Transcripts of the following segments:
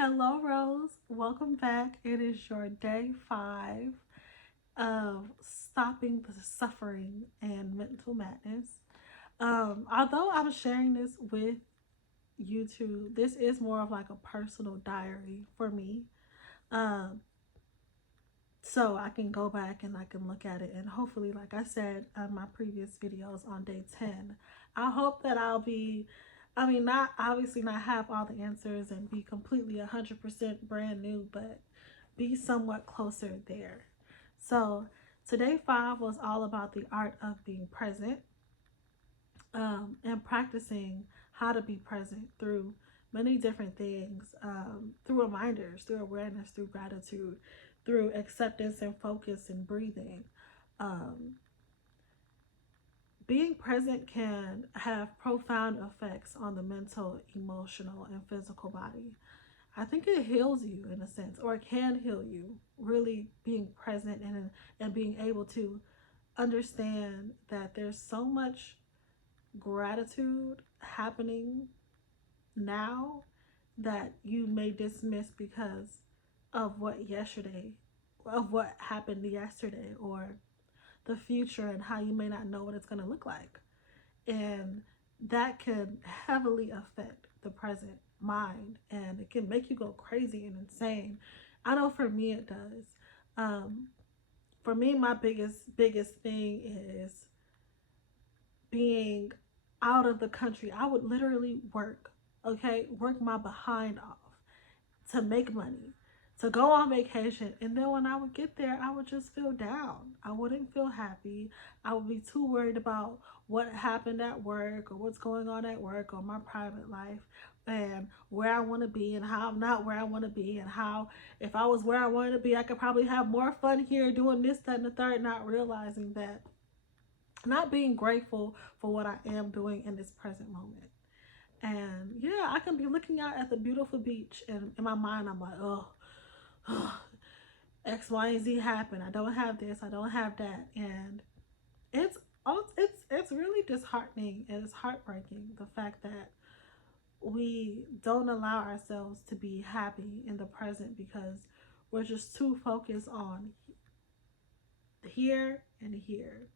Hello, Rose. Welcome back. It is your day 5 of stopping the suffering and mental madness. Although I'm sharing this with YouTube, this is more of like a personal diary for me. Um, so I can go back and I can look at it, and hopefully, like I said on my previous videos on day 10, I hope that not obviously not have all the answers and be completely 100% brand new, but be somewhat closer there. So today 5 was all about the art of being present, and practicing how to be present through many different things, through reminders, through awareness, through gratitude, through acceptance and focus and breathing. Um, Being present can have profound effects on the mental, emotional, and physical body. I think it heals you in a sense, or it can heal you. Really being present and being able to understand that there's so much gratitude happening now that you may dismiss because of what happened yesterday, or the future and how you may not know what it's going to look like. And that can heavily affect the present mind, and it can make you go crazy and insane. I know for me it does. Um, for me, my biggest thing is being out of the country. I would literally work my behind off to make money, to go on vacation. And then when I would get there, I would just feel down. I wouldn't feel happy. I would be too worried about what happened at work or what's going on at work or my private life, and where I want to be and how I'm not where I want to be, and how if I was where I wanted to be, I could probably have more fun here doing this, that, and the third, not realizing that, not being grateful for what I am doing in this present moment. And yeah, I can be looking out at the beautiful beach, and in my mind, I'm like, oh, X, Y, and Z happened. I don't have this. I don't have that, and it's it's really disheartening, and it's heartbreaking, the fact that we don't allow ourselves to be happy in the present because we're just too focused on here and here,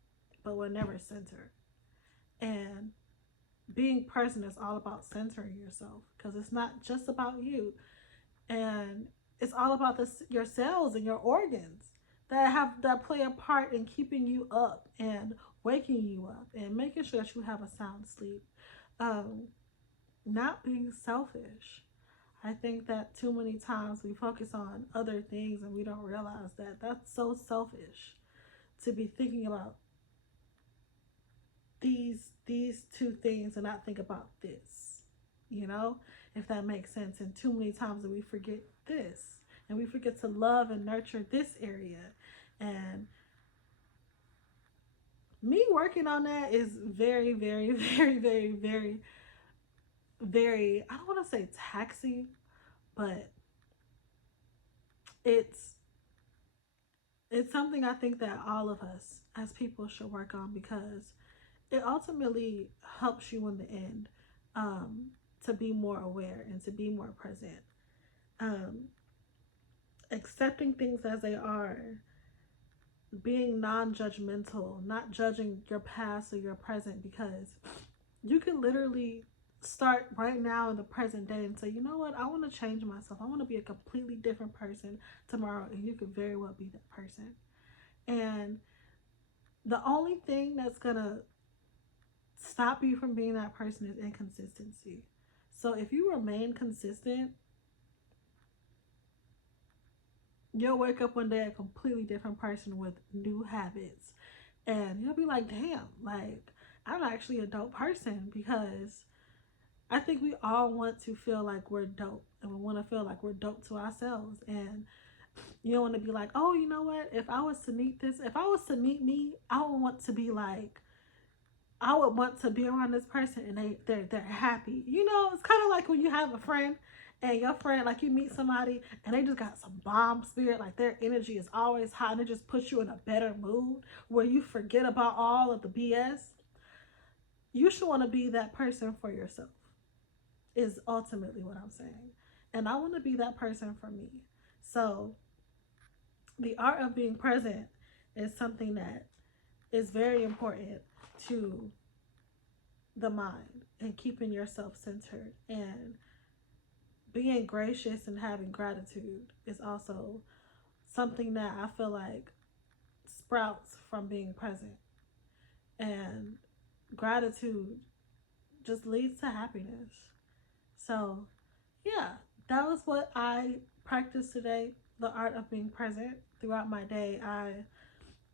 but we're never centered. And being present is all about centering yourself, because it's not just about you, and it's all about your cells and your organs that play a part in keeping you up and waking you up and making sure that you have a sound sleep. um Not being selfish. I think that too many times we focus on other things and we don't realize that that's so selfish, to be thinking about these two things and not think about this, you know, if that makes sense. And too many times that we forget this, and we forget to love and nurture this area. And me working on that is very, very, very, very, very, very, I don't want to say taxing, but it's it's something I think that all of us as people should work on, because it ultimately helps you in the end, um, to be more aware and to be more present, um, accepting things as they are, being non-judgmental, not judging your past or your present, because you can literally start right now in the present day and say, you know what, I want to change myself. I want to be a completely different person tomorrow, and you could very well be that person. And the only thing that's gonna stop you from being that person is inconsistency. So if you remain consistent, you'll wake up one day a completely different person with new habits. And you'll be like, damn, like, I'm actually a dope person, because I think we all want to feel like we're dope, and we want to feel like we're dope to ourselves. And you don't want to be like, oh, you know what? If I was to meet me, I would want to be like, I would want to be around this person and they're happy. You know, it's kind of like when you have a friend, and your friend, like, you meet somebody and they just got some bomb spirit, like their energy is always high, and it just puts you in a better mood where you forget about all of the BS. You should want to be that person for yourself, is ultimately what I'm saying. And I want to be that person for me. So the art of being present is something that is very important to the mind and keeping yourself centered, and being gracious and having gratitude is also something that I feel like sprouts from being present. And gratitude just leads to happiness. So, yeah, that was what I practiced today, the art of being present throughout my day. I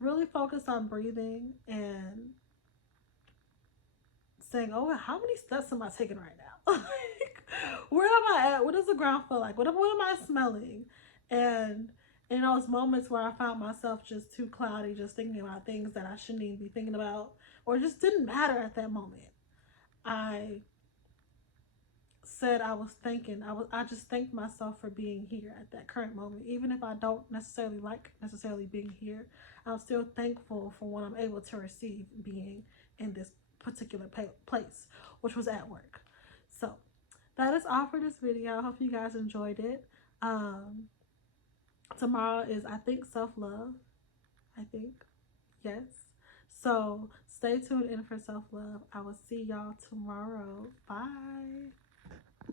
really focused on breathing and saying, "Oh, how many steps am I taking right now? Like, where am I at? What does the ground feel like? What am I smelling?" And in those moments where I found myself just too cloudy, just thinking about things that I shouldn't even be thinking about, or just didn't matter at that moment, I said I was thanking. I just thanked myself for being here at that current moment, even if I don't necessarily like necessarily being here. I'm still thankful for what I'm able to receive being in this particular place, which was at work. So that is all for this video. I hope you guys enjoyed it. Um, Tomorrow is, I think, self-love. I think, yes. So stay tuned in for self-love. I will see y'all tomorrow. Bye.